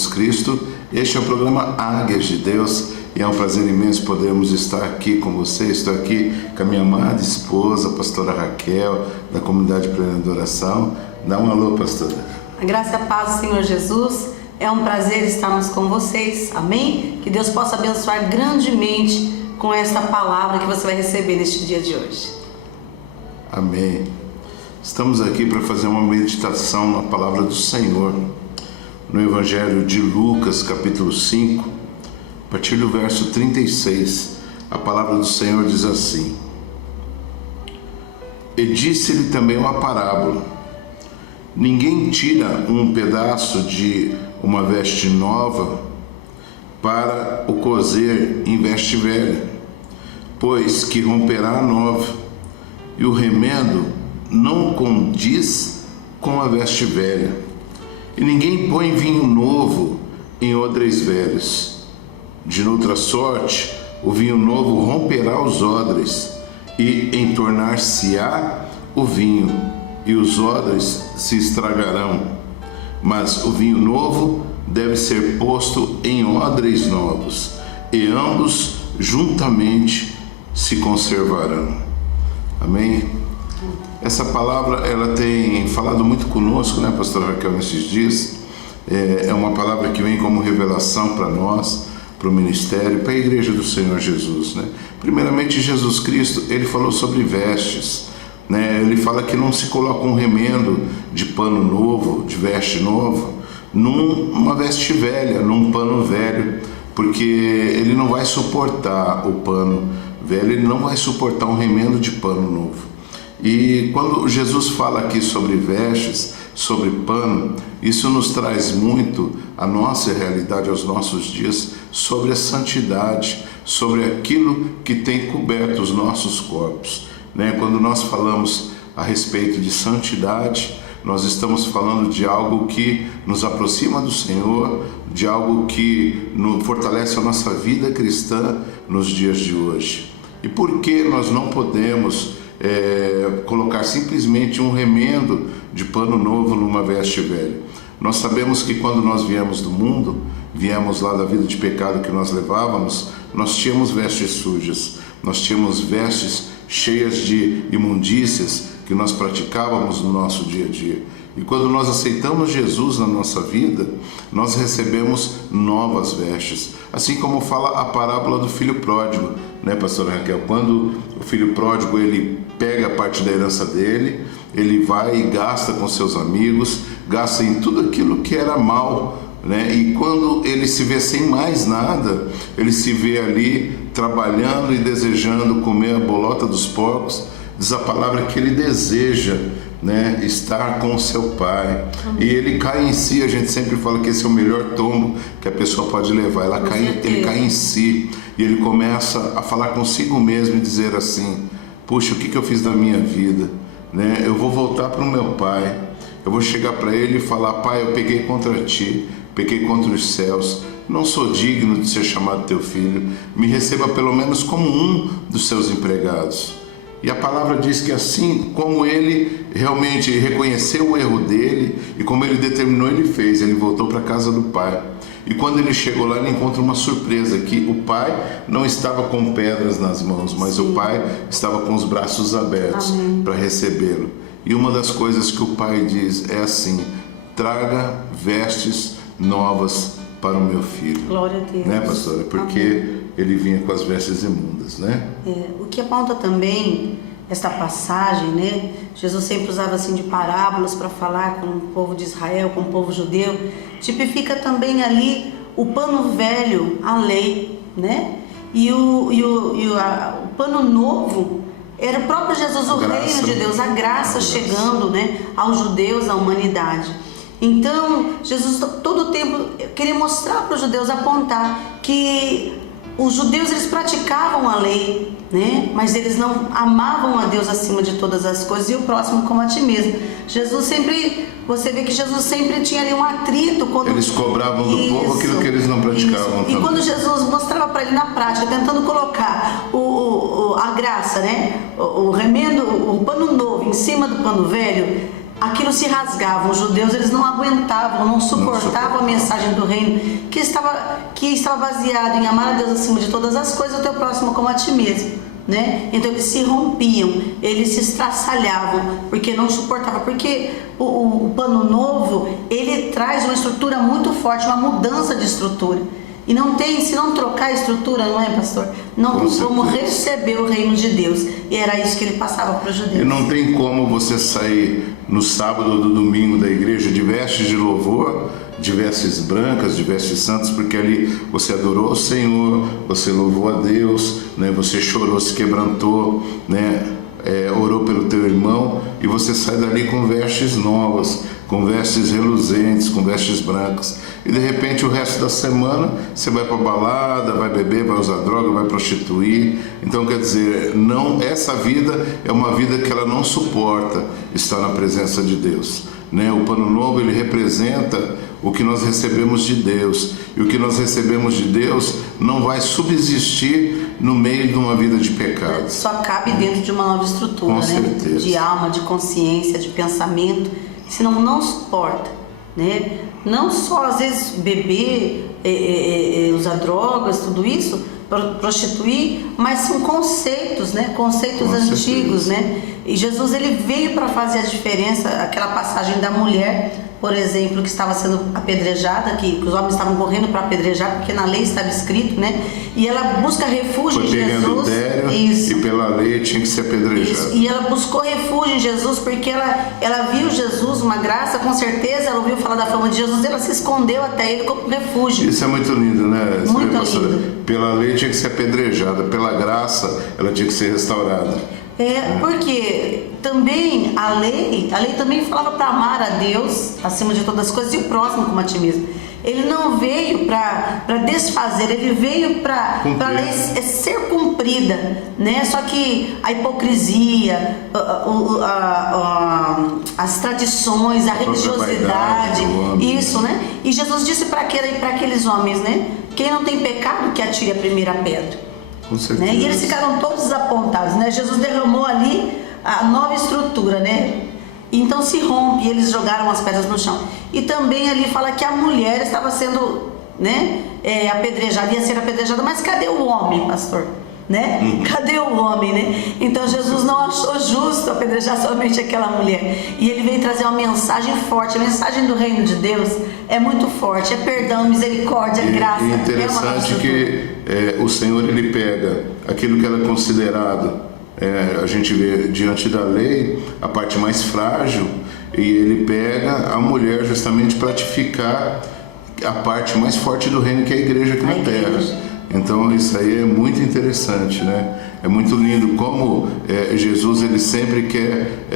Jesus Cristo. Este é o programa Águias de Deus e é um prazer imenso podermos estar aqui com você. Estou aqui com a minha amada esposa, a pastora Raquel, da Comunidade Plena de Oração. Dá um alô, pastora. A graça e a paz do Senhor Jesus. É um prazer estarmos com vocês, amém? Que Deus possa abençoar grandemente com esta palavra que você vai receber neste dia de hoje. Amém. Estamos aqui para fazer uma meditação na palavra do Senhor, no Evangelho de Lucas, capítulo 5, a partir do verso 36. A palavra do Senhor diz assim: E disse-lhe também uma parábola: Ninguém tira um pedaço de uma veste nova para o coser em veste velha, pois que romperá a nova, e o remendo não condiz com a veste velha. E ninguém põe vinho novo em odres velhos. De noutra sorte, o vinho novo romperá os odres, e entornar-se-á o vinho, e os odres se estragarão. Mas o vinho novo deve ser posto em odres novos, e ambos juntamente se conservarão. Amém? Essa palavra, ela tem falado muito conosco, né, pastor Raquel, nesses dias. É uma palavra que vem como revelação para nós, para o ministério, para a igreja do Senhor Jesus, né? Primeiramente, Jesus Cristo, ele falou sobre vestes. Ele fala que não se coloca um remendo de pano novo, de veste novo, numa veste velha, num pano velho, porque ele não vai suportar o pano velho, ele não vai suportar um remendo de pano novo. E quando Jesus fala aqui sobre vestes, sobre pano, isso nos traz muito a nossa realidade, aos nossos dias, sobre a santidade, sobre aquilo que tem coberto os nossos corpos. Quando nós falamos a respeito de santidade, nós estamos falando de algo que nos aproxima do Senhor, de algo que fortalece a nossa vida cristã nos dias de hoje. E por que nós não podemos colocar simplesmente um remendo de pano novo numa veste velha? Nós sabemos que quando nós viemos do mundo, viemos lá da vida de pecado que nós levávamos, nós tínhamos vestes sujas, nós tínhamos vestes cheias de imundícias que nós praticávamos no nosso dia a dia. E quando nós aceitamos Jesus na nossa vida, nós recebemos novas vestes. Assim como fala a parábola do filho pródigo, né, pastora Raquel? Quando o filho pródigo, ele pega a parte da herança dele, ele vai e gasta com seus amigos, gasta em tudo aquilo que era mal, né? E quando ele se vê sem mais nada, ele se vê ali trabalhando e desejando comer a bolota dos porcos. Diz a palavra que ele deseja, né, estar com o seu pai. E ele cai em si. A gente sempre fala que esse é o melhor tombo que a pessoa pode levar. Ele cai em si e ele começa a falar consigo mesmo e dizer assim: puxa, o que eu fiz da minha vida, né? Eu vou voltar para o meu pai, eu vou chegar para ele e falar: pai, eu pequei contra ti, pequei contra os céus, não sou digno de ser chamado teu filho, me receba pelo menos como um dos seus empregados. E a palavra diz que assim como ele realmente reconheceu o erro dele e como ele determinou, ele fez, ele voltou para a casa do pai. E quando ele chegou lá, ele encontra uma surpresa, que o pai não estava com pedras nas mãos, mas o pai estava com os braços abertos para recebê-lo. E uma das coisas que o pai diz é assim: traga vestes novas para o meu filho. Glória a Deus. Né, pastora? Porque ele vinha com as vestes imundas, né? O que aponta também esta passagem, né? Jesus sempre usava assim de parábolas para falar com o povo de Israel, com o povo judeu. Tipifica também ali o pano velho, a lei, né? E o pano novo era o próprio Jesus, o reino de Deus, a graça chegando, né, aos judeus, à humanidade. Então, Jesus todo o tempo queria mostrar para os judeus, apontar que os judeus, eles praticavam a lei, né? Mas eles não amavam a Deus acima de todas as coisas e o próximo como a ti mesmo. Jesus sempre, você vê que Jesus sempre tinha ali um atrito quando eles cobravam do povo aquilo que eles não praticavam. E quando Jesus mostrava para ele na prática, tentando colocar a graça, né? O remendo, o pano novo em cima do pano velho, aquilo se rasgava. Os judeus, eles não aguentavam, não suportavam a mensagem do reino que estava baseado em amar a Deus acima de todas as coisas, o teu próximo como a ti mesmo, né? Então eles se rompiam, eles se estraçalhavam, porque não suportavam, porque o pano novo, ele traz uma estrutura muito forte, uma mudança de estrutura. E não tem, se não trocar a estrutura, não é, pastor? Não tem como receber o reino de Deus. E era isso que ele passava para os judeus. E não tem como você sair no sábado ou no domingo da igreja de vestes de louvor, de vestes brancas, de vestes santas, porque ali você adorou o Senhor, você louvou a Deus, né? Você chorou, se quebrantou, né? Orou pelo teu irmão, e você sai dali com vestes novas, com vestes reluzentes, com vestes brancas, e de repente o resto da semana você vai para balada, vai beber, vai usar droga, vai prostituir. Então quer dizer, não, essa vida é uma vida que ela não suporta estar na presença de Deus, né? O pano novo, ele representa o que nós recebemos de Deus, e o que nós recebemos de Deus não vai subsistir no meio de uma vida de pecado. Só cabe dentro de uma nova estrutura, Com né? certeza. De alma, de consciência, de pensamento, senão não suporta, né? Não só às vezes beber, usar drogas, tudo isso, prostituir, mas são conceitos, né? Conceitos antigos, né? E Jesus, ele veio para fazer a diferença. Aquela passagem da mulher, por exemplo, que estava sendo apedrejada, que os homens estavam correndo para apedrejar, porque na lei estava escrito, né? E ela busca refúgio em Jesus. Isso. E pela lei tinha que ser apedrejada. Isso. E ela buscou refúgio em Jesus, porque ela viu Jesus, uma graça, com certeza, ela ouviu falar da fama de Jesus, e ela se escondeu até ele como refúgio. Isso é muito lindo, né? Muito lindo. Pela lei tinha que ser apedrejada, pela graça ela tinha que ser restaurada. Porque também a lei também falava para amar a Deus acima de todas as coisas e o próximo como a ti mesmo. Ele não veio para desfazer, ele veio para a lei ser cumprida, né? Só que a hipocrisia, as tradições, a religiosidade, isso, né? E Jesus disse para aqueles homens, né? Quem não tem pecado, que atire a primeira pedra. Né? E eles ficaram todos desapontados, né? Jesus derramou ali a nova estrutura, né? Então se rompe, e eles jogaram as pedras no chão. E também ali fala que a mulher estava sendo, né, apedrejada, ia ser apedrejada, mas cadê o homem, pastor? Né? Cadê o homem, né? Então Jesus não achou justo apedrejar somente aquela mulher, e ele veio trazer uma mensagem forte. A mensagem do reino de Deus é muito forte, é perdão, misericórdia, graça. E interessante que o Senhor, ele pega aquilo que era considerado, a gente vê diante da lei, a parte mais frágil, e ele pega a mulher justamente para tipificar a parte mais forte do reino, que é a igreja aqui na terra. Então isso aí é muito interessante, né? É muito lindo como Jesus, ele sempre quer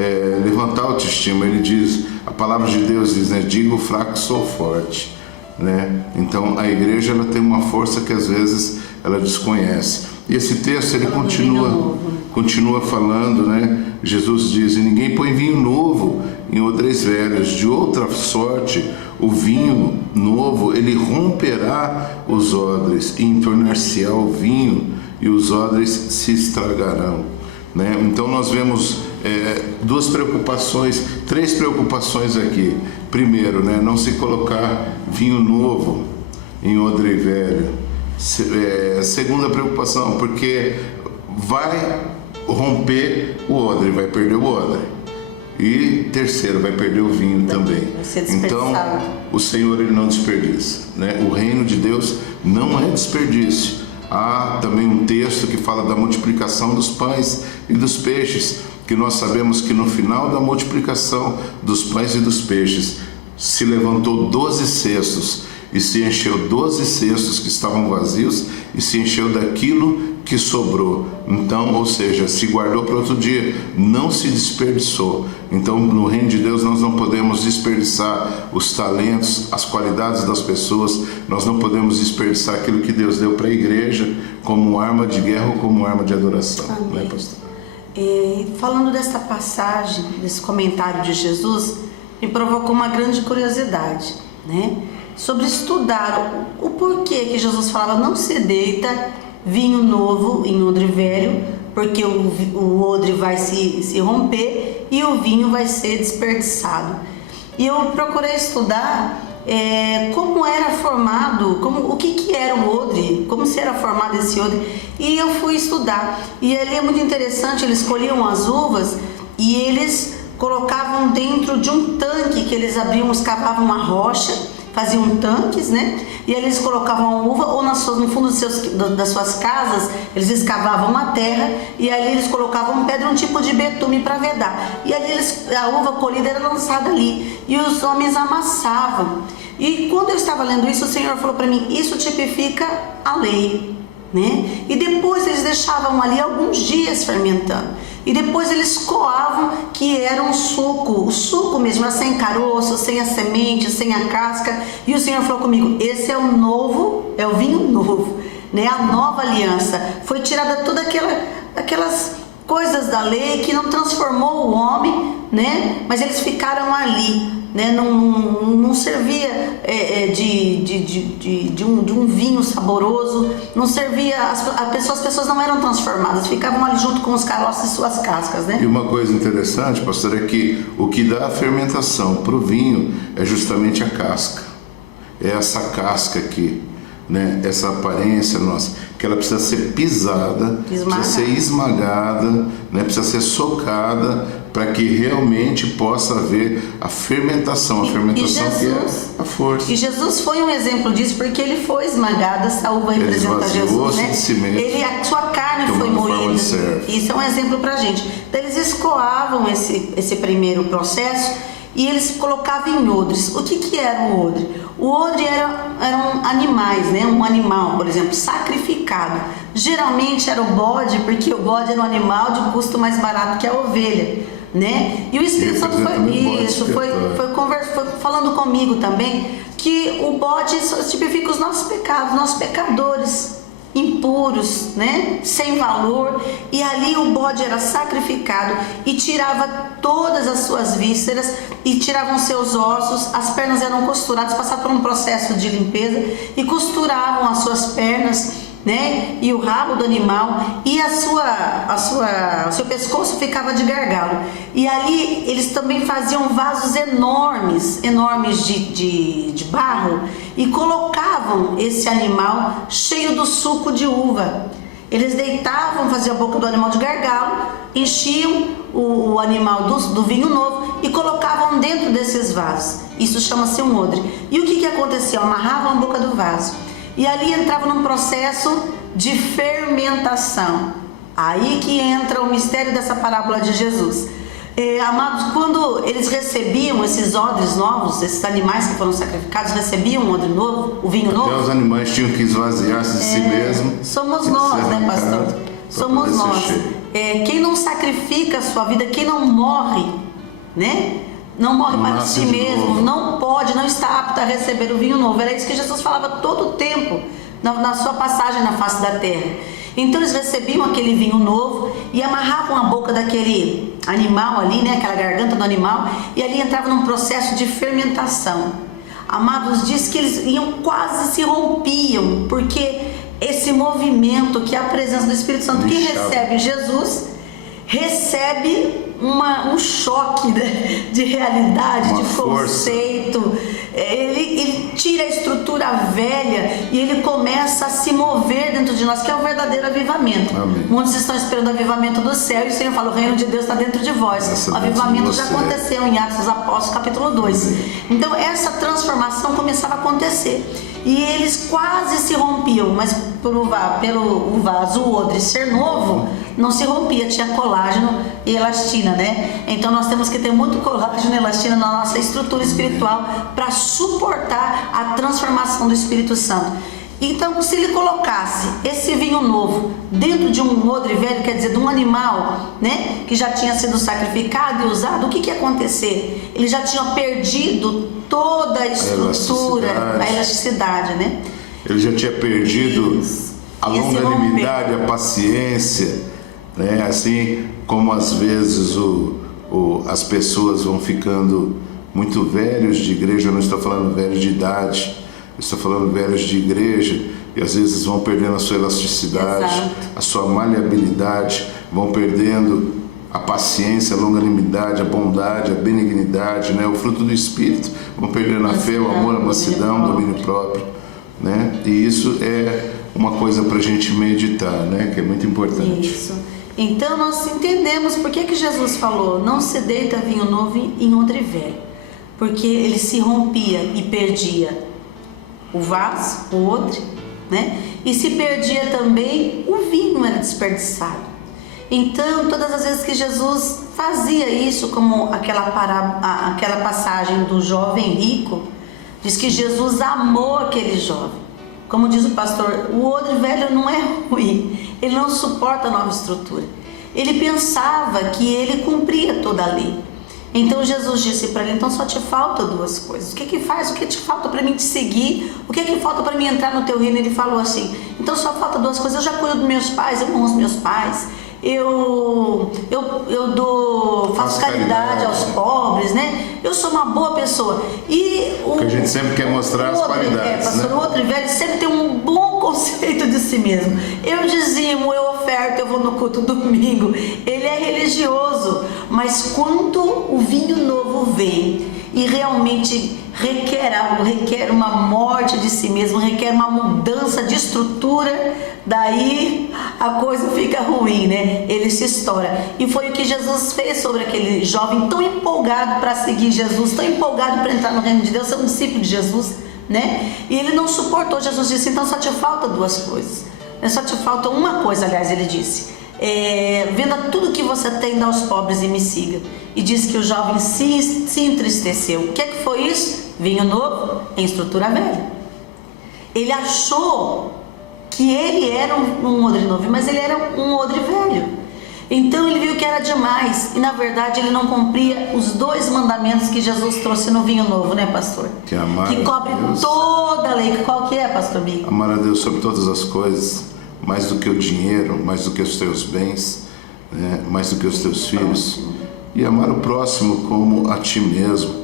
levantar a autoestima. Ele diz, a palavra de Deus diz, né? Digo fraco, sou forte, né? Então a igreja, ela tem uma força que às vezes ela desconhece. E esse texto, ele continua falando, né? Jesus diz, e ninguém põe vinho novo em odres velhos, de outra sorte o vinho novo, ele romperá os odres, e entornar-se-á o vinho, e os odres se estragarão, né? Então nós vemos três preocupações aqui. Primeiro, né? Não se colocar vinho novo em odre velho. Segunda preocupação, porque vai romper o odre, vai perder o odre. E terceiro, vai perder o vinho também. Então, o Senhor, ele não desperdiça, né? O reino de Deus não é desperdício. Há também um texto que fala da multiplicação dos pães e dos peixes, que nós sabemos que no final da multiplicação dos pães e dos peixes se levantou 12 cestos, e se encheu 12 cestos que estavam vazios, e se encheu daquilo que sobrou. Então, ou seja, se guardou para outro dia, não se desperdiçou. Então, no reino de Deus, nós não podemos desperdiçar os talentos, as qualidades das pessoas. Nós não podemos desperdiçar aquilo que Deus deu para a igreja como arma de guerra ou como arma de adoração. Né, pastor? Falando dessa passagem, desse comentário de Jesus, me provocou uma grande curiosidade, né? Sobre estudar o porquê que Jesus falava, não se deita vinho novo em odre velho, porque o odre vai se romper e o vinho vai ser desperdiçado. E eu procurei estudar como era formado, o que era o odre, como se era formado esse odre, e eu fui estudar. E ali é muito interessante, eles colhiam as uvas e eles colocavam dentro de um tanque que eles abriam, escavavam uma rocha, faziam tanques, né? E aí eles colocavam a uva, ou no fundo das suas casas, eles escavavam uma terra e ali eles colocavam pedra, um tipo de betume para vedar. E ali a uva colhida era lançada ali e os homens amassavam. E quando eu estava lendo isso, o Senhor falou para mim, isso tipifica a lei, né? E depois eles deixavam ali alguns dias fermentando. E depois eles coavam, que era um suco, o suco mesmo, sem caroço, sem a semente, sem a casca. E o Senhor falou comigo, esse é o vinho novo, né? A nova aliança. Foi tirada toda aquelas coisas da lei que não transformou o homem, né? Mas eles ficaram ali, né? Não servia de um vinho saboroso, não servia, as pessoas não eram transformadas, ficavam ali junto com os caroços e suas cascas, né? E uma coisa interessante, pastor, é que o que dá a fermentação para o vinho é justamente a casca, é essa casca aqui, né? Essa aparência nossa, que ela precisa ser pisada, precisa ser esmagada, né? Precisa ser socada, para que realmente possa haver a fermentação, que é a força. E Jesus foi um exemplo disso, porque ele foi esmagado, essa uva representa Jesus, né? A sua carne foi moída. Isso é um exemplo para a gente. Então eles escoavam esse primeiro processo e eles colocavam em odres. O que era o odre? O odre eram animais, né? Um animal, por exemplo, sacrificado. Geralmente era o bode, porque o bode era um animal de custo mais barato que a ovelha, né? E o Espírito Santo foi falando comigo também que o bode tipifica os nossos pecados, nossos pecadores impuros, né? Sem valor. E ali o bode era sacrificado e tirava todas as suas vísceras e tiravam seus ossos, as pernas eram costuradas, passavam por um processo de limpeza e costuravam as suas pernas, né? E o rabo do animal e o seu pescoço ficava de gargalo. E ali eles também faziam vasos enormes de barro e colocavam esse animal cheio do suco de uva. Eles deitavam, faziam a boca do animal de gargalo, enchiam o animal do vinho novo e colocavam dentro desses vasos. Isso chama-se um odre. E o que acontecia? Amarravam a boca do vaso. E ali entrava num processo de fermentação. Aí que entra o mistério dessa parábola de Jesus. Amados, quando eles recebiam esses odres novos, esses animais que foram sacrificados, recebiam um odre novo, o vinho novo. Até os animais tinham que esvaziar-se de si mesmo. Somos nós, né, pastor? Somos nós. Quem não sacrifica a sua vida, quem não morre, né? Não morre para si mesmo, não está apto a receber o vinho novo. Era isso que Jesus falava todo o tempo na sua passagem na face da terra. Então eles recebiam aquele vinho novo e amarravam a boca daquele animal ali, né, aquela garganta do animal, e ali entrava num processo de fermentação. Amados, diz que eles quase se rompiam, porque esse movimento que é a presença do Espírito Santo, quem recebe Jesus, recebe um choque, né, de realidade, de conceito. Ele tira a estrutura velha e ele começa a se mover dentro de nós, que é o verdadeiro avivamento. Amém. Muitos estão esperando o avivamento do céu e o Senhor fala, o reino de Deus está dentro de vós. O avivamento já aconteceu em Atos dos Apóstolos, capítulo 2. Amém. Então essa transformação começava a acontecer e eles quase se rompiam, mas pelo vaso, o odre ser novo, não se rompia, tinha colágeno e elastina, né? Então nós temos que ter muito colágeno e elastina na nossa estrutura espiritual para suportar a transformação do Espírito Santo. Então, se ele colocasse esse vinho novo dentro de um odre velho, quer dizer, de um animal, né, que já tinha sido sacrificado e usado, o que ia acontecer? Ele já tinha perdido toda a estrutura, a elasticidade, né? Ele já tinha perdido a longanimidade, a paciência, né? Assim como às vezes as pessoas vão ficando muito velhos de igreja. Eu não estou falando velhos de idade, estou falando velhos de igreja, e às vezes vão perdendo a sua elasticidade, Exato. a sua maleabilidade, vão perdendo a paciência, a longanimidade, a bondade, a benignidade, né? O fruto do Espírito, vão perdendo a fé, o amor, a mansidão, o domínio próprio, né? E isso é uma coisa para a gente meditar, né? Que é muito importante. Isso. Então nós entendemos por que Jesus falou: não se deita vinho novo em odre velho, porque ele se rompia e perdia o vaso, o odre, né? E se perdia também, o vinho era desperdiçado. Então, todas as vezes que Jesus fazia isso, como aquela passagem do jovem rico, diz que Jesus amou aquele jovem. Como diz o pastor, o odre velho não é ruim, ele não suporta a nova estrutura. Ele pensava que ele cumpria toda a lei. Então Jesus disse para ele: então só te falta duas coisas. O que que faz? O que te falta para mim te seguir? O que que falta para mim entrar no teu reino? Ele falou assim: então só falta duas coisas. Eu já cuido dos meus pais, eu honro os meus pais. Eu faço caridade aos pobres, né? Eu sou uma boa pessoa. E Porque a gente sempre quer mostrar as qualidades, pastor, né? O outro velho sempre tem um bom conceito de si mesmo. Eu dizimo, eu oferto, eu vou no culto domingo. Ele é religioso, mas quando o vinho novo vem e realmente requer algo, requer uma morte de si mesmo, requer uma mudança de estrutura, daí a coisa fica ruim, né? Ele se estoura. E foi o que Jesus fez sobre aquele jovem tão empolgado para seguir Jesus, tão empolgado para entrar no reino de Deus, ser um discípulo de Jesus, né? E ele não suportou. Jesus disse: então só te falta duas coisas. Só te falta uma coisa, aliás, ele disse: venda tudo que você tem, dá aos pobres e me siga. E diz que o jovem se entristeceu. O que é que foi isso? Vinho novo em estrutura velha. Ele achou que ele era um odre novo, mas ele era um odre velho. Então ele viu que era demais, e na verdade ele não cumpria os dois mandamentos que Jesus trouxe no vinho novo, né, pastor? Que amar que cobre a Deus. toda a lei. Qual que é, pastor Big? Amar a Deus sobre todas as coisas, mais do que o dinheiro, mais do que os teus bens, né? Mais do que os teus filhos, e amar o próximo como a ti mesmo,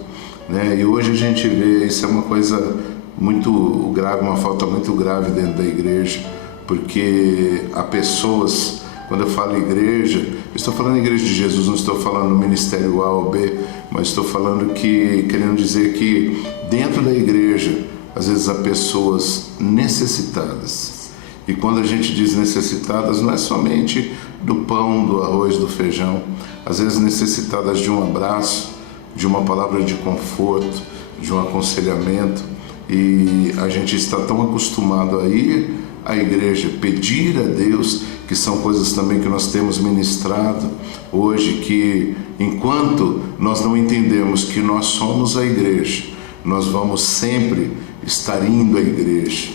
né? E hoje a gente vê, isso é uma coisa muito grave, uma falta muito grave dentro da igreja, porque há pessoas, quando eu falo igreja, eu estou falando igreja de Jesus, não estou falando ministério A ou B, mas estou falando que, querendo dizer que dentro da igreja, às vezes há pessoas necessitadas. E quando a gente diz necessitadas, não é somente do pão, do arroz, do feijão, às vezes necessitadas de um abraço, de uma palavra de conforto, de um aconselhamento. E a gente está tão acostumado a ir à igreja, pedir a Deus, que são coisas também que nós temos ministrado hoje, que enquanto nós não entendemos que nós somos a igreja, nós vamos sempre estar indo à igreja.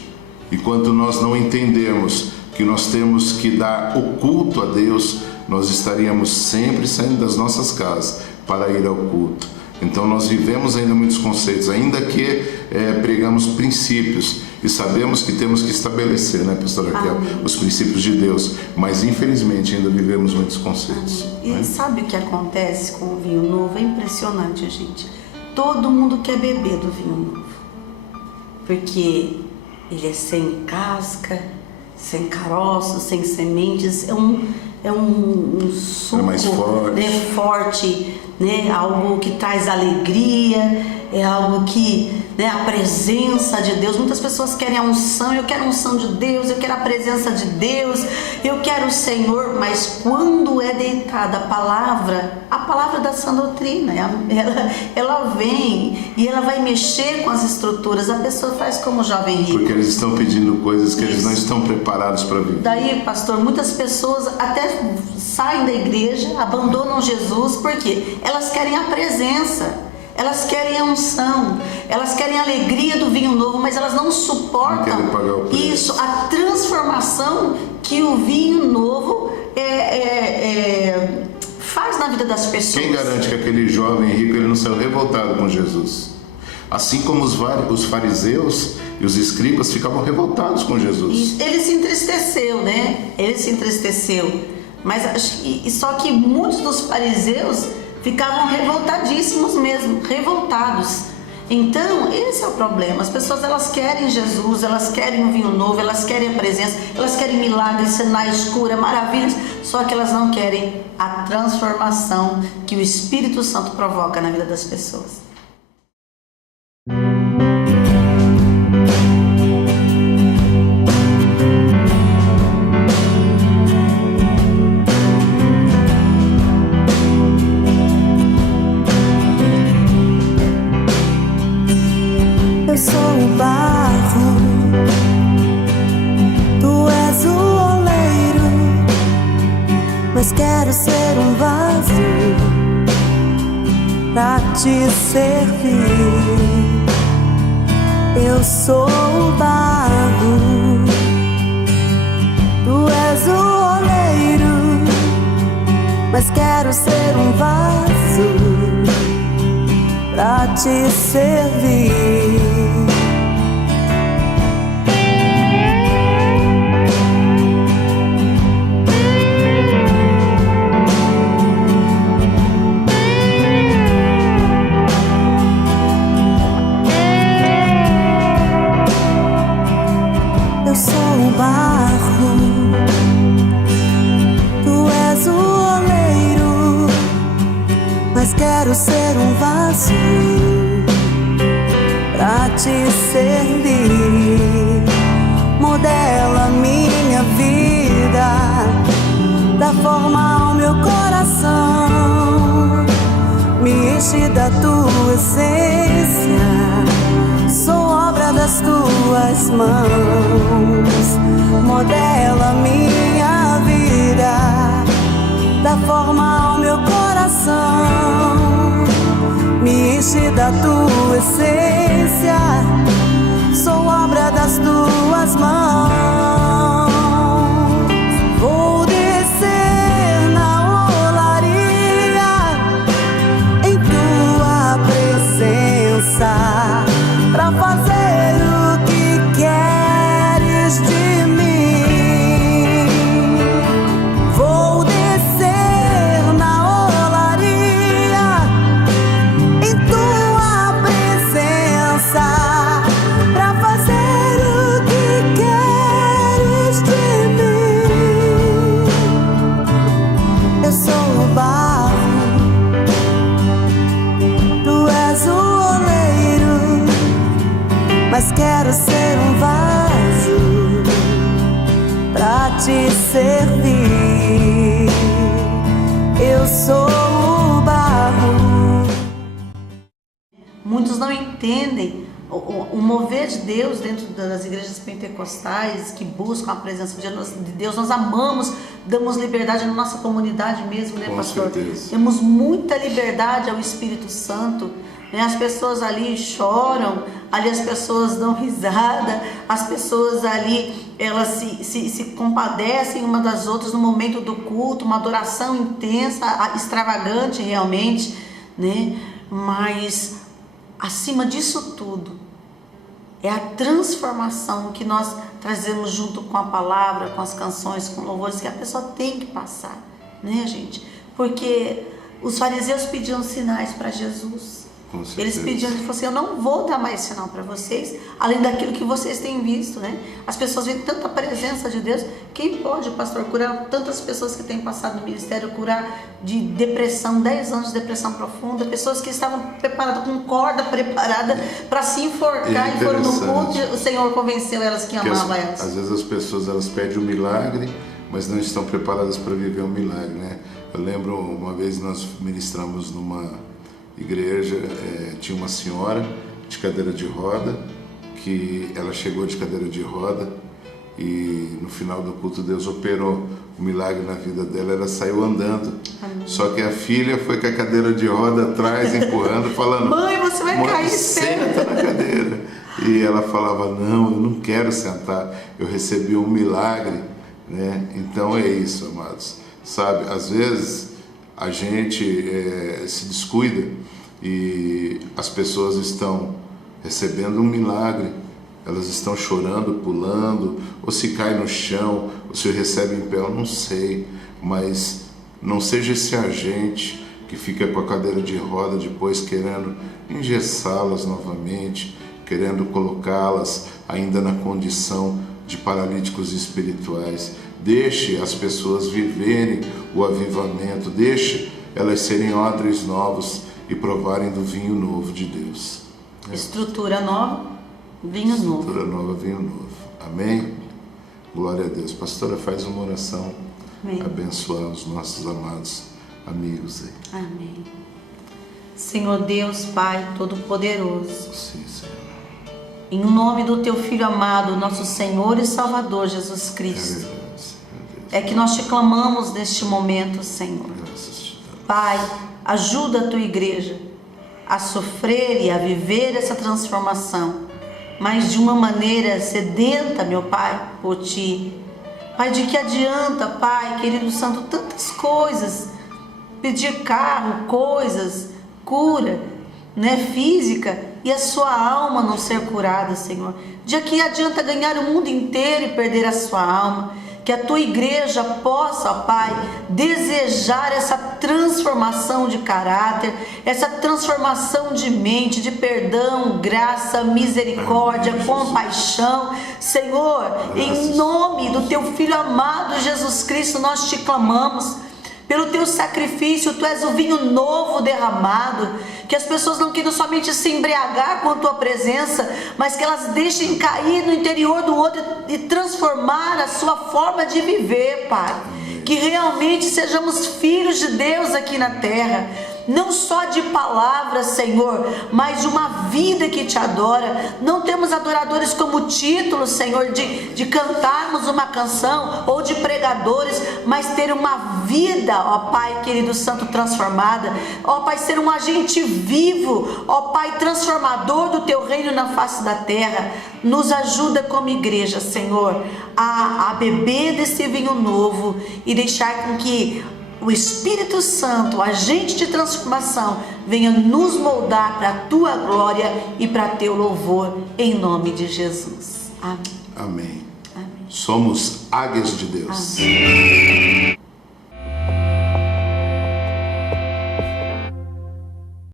Enquanto nós não entendemos que nós temos que dar o culto a Deus, nós estaríamos sempre saindo das nossas casas para ir ao culto. Então nós vivemos ainda muitos conceitos, ainda que pregamos princípios e sabemos que temos que estabelecer, né, pastora Raquel, os princípios de Deus, mas infelizmente ainda vivemos muitos conceitos. E né? sabe o que acontece com o vinho novo? É impressionante, gente. Todo mundo quer beber do vinho novo, porque ele é sem casca, sem caroço, sem sementes, é um suco, mais forte. Né, forte, né, algo que traz alegria, é algo que, né, a presença de Deus. Muitas pessoas querem a unção, eu quero a unção de Deus, eu quero a presença de Deus, eu quero o Senhor, mas quando é deitada a palavra da sã doutrina, ela vem e ela vai mexer com as estruturas, a pessoa faz como o jovem rico. Porque eles estão pedindo coisas que eles não estão preparados para viver. Daí, pastor, muitas pessoas até saem da igreja, abandonam Jesus, porque elas querem a presença, elas querem a unção, elas querem a alegria do vinho novo, mas elas não suportam Não querem pagar o preço. isso, a transformação que o vinho novo faz na vida das pessoas. Quem garante que aquele jovem rico ele não saiu revoltado com Jesus? Assim como os fariseus e os escribas ficavam revoltados com Jesus. Ele se entristeceu, né? Ele se entristeceu. Mas só que muitos dos fariseus ficavam revoltadíssimos mesmo, revoltados. Então, esse é o problema. As pessoas, elas querem Jesus, elas querem um vinho novo, elas querem a presença, elas querem milagres, sinais, cura, maravilhas, só que elas não querem a transformação que o Espírito Santo provoca na vida das pessoas. Eu sou o barro, tu és o oleiro, mas quero ser um vaso pra te servir. Eu sou o barro, tu és o oleiro, mas quero ser um vaso pra te servir. Eu sou o barro, tu és o oleiro, mas quero ser um vaso pra te servir. Modela minha vida, dá forma ao meu coração, me enche da tua essência, sou obra das tuas mãos. Modela minha vida, dá forma ao meu coração, me enche da tua essência, sou obra das tuas mãos. Vou descer na olaria em tua presença pra fazer o que queres de mim. Vou descer na olaria em tua presença pra fazer o que queres de mim. Eu sou o barro, tu és o oleiro, mas quero ser um vaso pra te servir. Eu sou o barro. Muitos não entendem o mover de Deus dentro das igrejas pentecostais que buscam a presença de Deus. Nós amamos, damos liberdade na nossa comunidade mesmo, né, Com pastor? certeza. Temos muita liberdade ao Espírito Santo, né? As pessoas ali choram, ali as pessoas dão risada, as pessoas ali, elas se compadecem uma das outras no momento do culto, uma adoração intensa, extravagante realmente, né? Mas acima disso tudo é a transformação que nós trazemos junto com a palavra, com as canções, com louvores, que a pessoa tem que passar, né, gente? Porque os fariseus pediam sinais para Jesus. Com certeza. Eles pediam, ele falou assim: eu não vou dar mais sinal para vocês, além daquilo que vocês têm visto, né? As pessoas veem tanta presença de Deus. Quem pode, pastor, curar tantas pessoas que têm passado no ministério, curar de depressão, 10 anos de depressão profunda, pessoas que estavam preparadas, com corda preparada para se enforcar, e foram no culto e o Senhor convenceu elas que amava elas. Às vezes as pessoas, elas pedem um milagre, mas não estão preparadas para viver um milagre, né? Eu lembro uma vez nós ministramos numa igreja, tinha uma senhora de cadeira de roda, que ela chegou de cadeira de roda e no final do culto Deus operou um milagre na vida dela, ela saiu andando. Amém. Só que a filha foi com a cadeira de roda atrás, empurrando, falando: mãe, você vai cair, senta na cadeira. E ela falava: não, eu não quero sentar, eu recebi um milagre, né? Então é isso, amados, sabe, às vezes a gente se descuida e as pessoas estão recebendo um milagre, elas estão chorando, pulando, ou se cai no chão, ou se recebe em pé, eu não sei, mas não seja esse agente que fica com a cadeira de roda depois querendo engessá-las novamente, querendo colocá-las ainda na condição de paralíticos espirituais. Deixe as pessoas viverem o avivamento, deixe elas serem odres novos e provarem do vinho novo de Deus. Estrutura nova, vinho novo. Estrutura nova, vinho novo. Amém? Glória a Deus. Pastora, faz uma oração. Amém. Abençoar os nossos amados amigos aí. Amém. Senhor Deus, Pai Todo-Poderoso, Sim, Senhor. em nome do Teu Filho amado, nosso Senhor e Salvador Jesus Cristo, é que nós te clamamos neste momento, Senhor. Pai, ajuda a Tua igreja a sofrer e a viver essa transformação, mas de uma maneira sedenta, meu Pai, por Ti. Pai, de que adianta, Pai, querido Santo, tantas coisas, pedir carro, coisas, cura, né, física, e a sua alma não ser curada, Senhor. De que adianta ganhar o mundo inteiro e perder a sua alma? Que a Tua igreja possa, Pai, desejar essa transformação de caráter, essa transformação de mente, de perdão, graça, misericórdia, compaixão. Senhor, em nome do Teu Filho amado Jesus Cristo, nós te clamamos. Pelo Teu sacrifício, Tu és o vinho novo derramado, que as pessoas não queiram somente se embriagar com a Tua presença, mas que elas deixem cair no interior do outro e transformar a sua forma de viver, Pai. Que realmente sejamos filhos de Deus aqui na terra, não só de palavras, Senhor, mas de uma vida que Te adora. Não temos adoradores como título, Senhor, de cantarmos uma canção ou de pregadores, mas ter uma vida, ó Pai querido Santo, transformada, ó Pai, ser um agente vivo, ó Pai, transformador do Teu reino na face da terra. Nos ajuda como igreja, Senhor, a beber desse vinho novo e deixar com que o Espírito Santo, o agente de transformação, venha nos moldar para a Tua glória e para Teu louvor, em nome de Jesus. Amém. Amém. Amém. Somos águias de Deus. Amém.